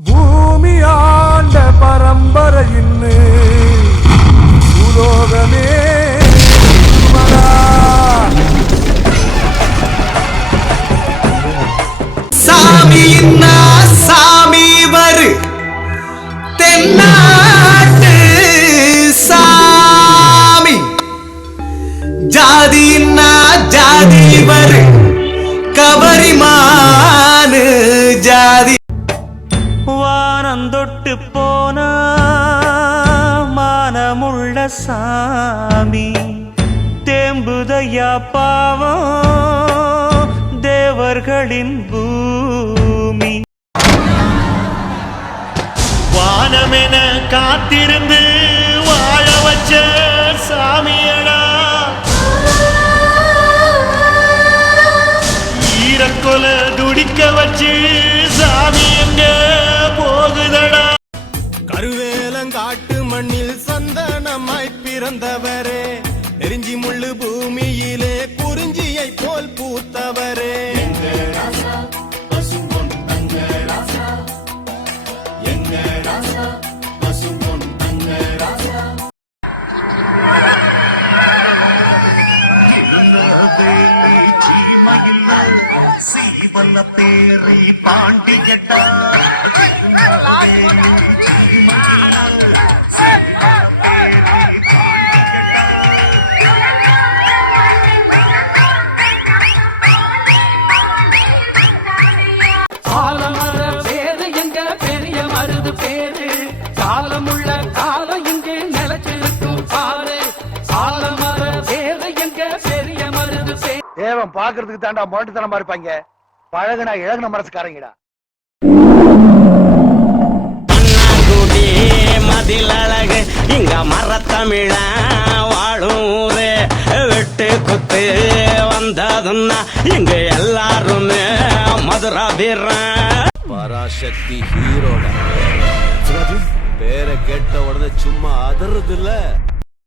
பூமி ஆண்ட பரம்பரையின் உலோகமே சாமியின்னா சாமி வரு தென்னாட்டு சாமி ஜாதின்னா ஜாதி வரு கபரிமானு ஜாதி வானந்தொட்டு போன மானமுள்ள சாமி தேம்புதையா பாவம் தேவர்களின் பூமி வானமென காத்திருந்து வாழ வச்ச சாமியடா ஈரக்கொல துடிக்க வச்சு சாமி எங்க போகுதடா. கருவேலங்காட்டு மண்ணில் சந்தனமாய் பிறந்தவரே நெருஞ்சி முள்ளு பூமியிலே குறிஞ்சியை போல் பூத்தவரே சீவல்ல பேரி பாண்டியட்டா காலமர பேரு எங்க பெரிய மருது பேரு காலமுள்ள காலம் இங்கு நிலச்சிருக்கும் பாரு காலமர பேரு எங்க பெரிய மருது பேரு தேவன் பாக்குறதுக்கு தாண்டா மோட்டுத்தனமா இருப்பாங்க, பழகுனா இழகுன மனசுக்காரங்கடா. மதில் அழகு இங்க மரத்தமிழ வாழூரு வெட்டு குத்து வந்ததுன்னா இங்க எல்லாருமே மதுரா வீரன் பராசக்தி ஹீரோட பேரை கேட்ட உடனே சும்மா அதறது இல்ல.